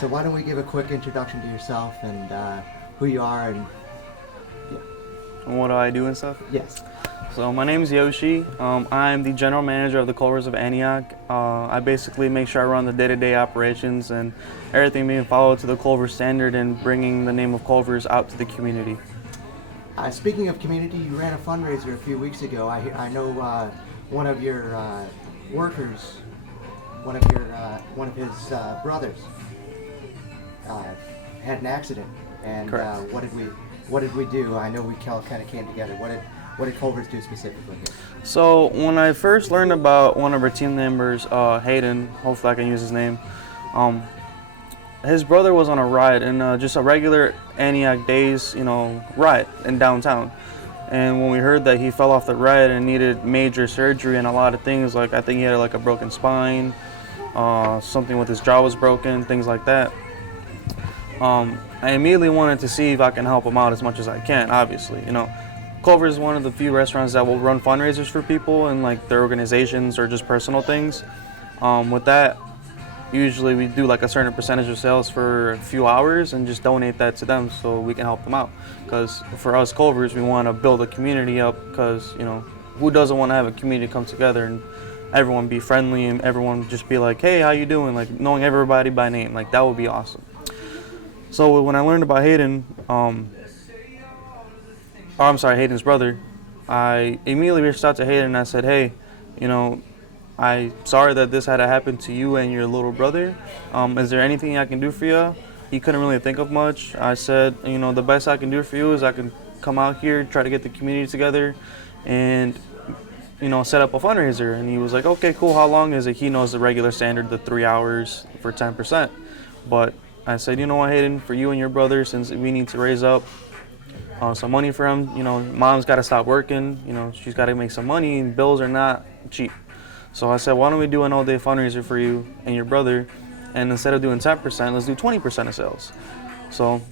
So why don't we give a quick introduction to yourself and who you are and yeah. And what do I do and stuff? Yes. So my name is Yoshi. I'm the general manager of the Culvers of Antioch. I basically make sure I run the day-to-day operations and everything being followed to the Culvers standard and bringing the name of Culvers out to the community. Speaking of community, you ran a fundraiser a few weeks ago. I know one of your workers, one of his brothers, had an accident. And what did we do? I know we all kind of came together. What did Culvers do specifically here? So when I first learned about one of our team members, Hayden, hopefully I can use his name, his brother was on a ride in just a regular Antioch Days, ride in downtown. And when we heard that he fell off the ride and needed major surgery and a lot of things, like I think he had like a broken spine, something with his jaw was broken, things like that. I immediately wanted to see if I can help him out as much as I can, obviously, Culver's is one of the few restaurants that will run fundraisers for people and like their organizations or just personal things. With that, usually we do like a certain percentage of sales for a few hours and just donate that to them so we can help them out. Because for us Culver's, we want to build a community up because, who doesn't want to have a community come together and everyone be friendly and everyone just be like, hey, how you doing? Like knowing everybody by name, like that would be awesome. So when I learned about Hayden, Hayden's brother, I immediately reached out to Hayden and I said, hey, I'm sorry that this had to happen to you and your little brother. Is there anything I can do for you? He couldn't really think of much. I said, the best I can do for you is I can come out here, try to get the community together and, set up a fundraiser. And he was like, okay, cool. How long is it? He knows the regular standard, the 3 hours for 10%. But I said, you know what, Hayden, for you and your brother, since we need to raise up some money for him, mom's got to stop working, she's got to make some money and bills are not cheap. So I said, why don't we do an all-day fundraiser for you and your brother, and instead of doing 10%, let's do 20% of sales. So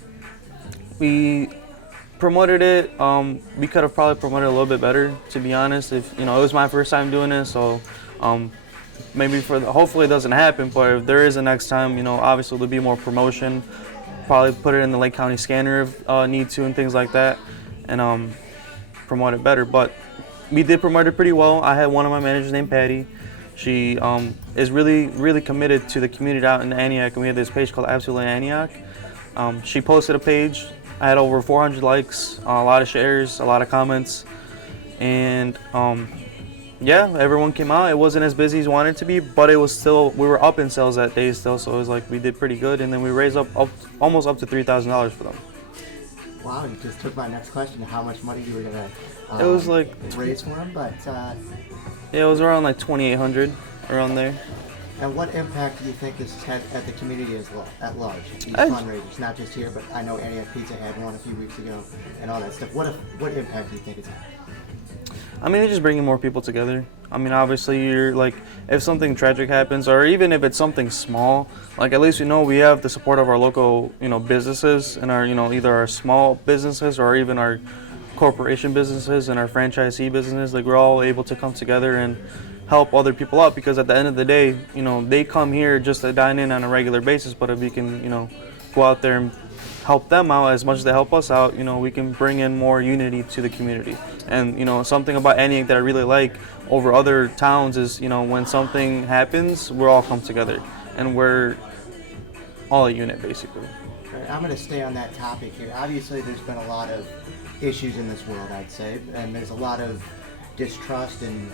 we promoted it. We could have probably promoted it a little bit better, to be honest. If it was my first time doing this, so maybe hopefully it doesn't happen. But if there is a next time, obviously there'll be more promotion. Probably put it in the Lake County scanner if need to and things like that, and promote it better. But we did promote it pretty well. I had one of my managers named Patty. She is really, really committed to the community out in Antioch, and we have this page called Absolutely Antioch. She posted a page. I had over 400 likes, a lot of shares, a lot of comments, and everyone came out. It wasn't as busy as wanted to be, but it was still, we were up in sales that day still, so it was like we did pretty good, and then we raised up almost up to $3,000 for them. Wow, you just took my next question, how much money you were going to it was like raise for them, but it was around like $2,800, around there. And what impact do you think this has had at the community at large, these fundraisers, not just here, but I know Antioch Pizza had one a few weeks ago and all that stuff. What impact do you think it's had? I mean, it's just bringing more people together. I mean, obviously, you're like, if something tragic happens, or even if it's something small, like at least we have the support of our local, businesses and our, either our small businesses or even our corporation businesses and our franchisee businesses. Like we're all able to come together and help other people out because at the end of the day, they come here just to dine in on a regular basis. But if we can, go out there and help them out as much as they help us out, we can bring in more unity to the community. And something about Antioch that I really like over other towns is when something happens, we all come together and we're all a unit basically. I'm going to stay on that topic here. Obviously there's been a lot of issues in this world, I'd say, and there's a lot of distrust and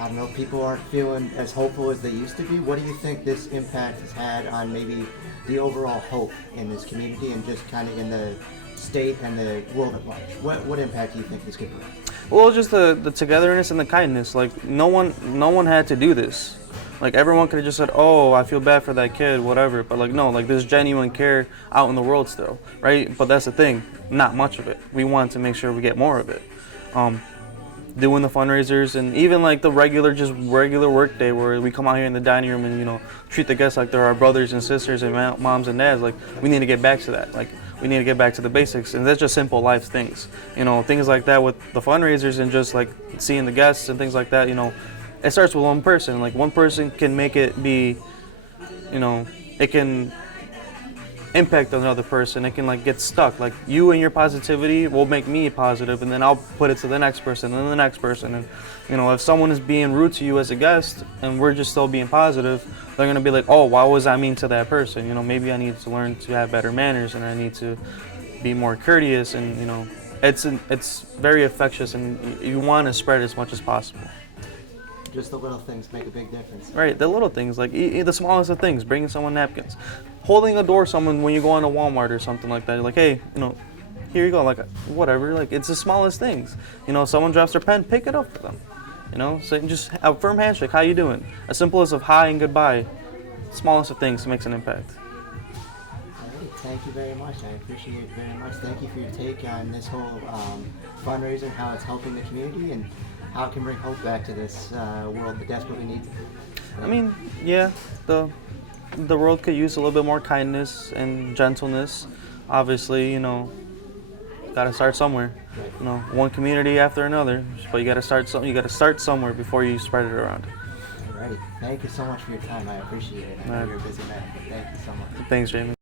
I don't know, people aren't feeling as hopeful as they used to be. What do you think this impact has had on maybe the overall hope in this community and just kind of in the state and the world at large? What impact do you think this could be? Well, just the togetherness and the kindness. Like no one had to do this. Like everyone could have just said, "Oh, I feel bad for that kid," whatever. But like no, like there's genuine care out in the world still, right? But that's the thing, not much of it. We want to make sure we get more of it. Doing the fundraisers and even like the regular work day where we come out here in the dining room and treat the guests like they're our brothers and sisters and moms and dads. Like we need to get back to that. Like we need to get back to the basics, and that's just simple life things. Things like that with the fundraisers and just like seeing the guests and things like that. It starts with one person. Like one person can make it be, it can impact on another person. It can like get stuck. Like you and your positivity will make me positive, and then I'll put it to the next person and the next person. And you know, if someone is being rude to you as a guest, and we're just still being positive, they're gonna be like, oh, why was I mean to that person? You know, maybe I need to learn to have better manners, and I need to be more courteous. And you know, it's very infectious, and you want to spread as much as possible. Just the little things make a big difference. Right, the little things, like the smallest of things, bringing someone napkins, holding a door someone when you go into Walmart or something like that. You're like, hey, you know, here you go, like whatever. Like it's the smallest things. You know, someone drops their pen, pick it up for them. You know, so just a firm handshake. How you doing? As simple as of hi and goodbye. Smallest of things makes an impact. Alright, thank you very much. I appreciate it very much. Thank you for your take on this whole fundraiser, how it's helping the community, and how it can bring hope back to this world that desperately needs it. I mean, yeah, the world could use a little bit more kindness and gentleness. Obviously, you know, got to start somewhere. You know, one community after another, but you got to start something. You got to start somewhere before you spread it around. Alright, thank you so much for your time. I appreciate it. I know Alright. you're a busy man, but thank you so much. Thanks, Jamie.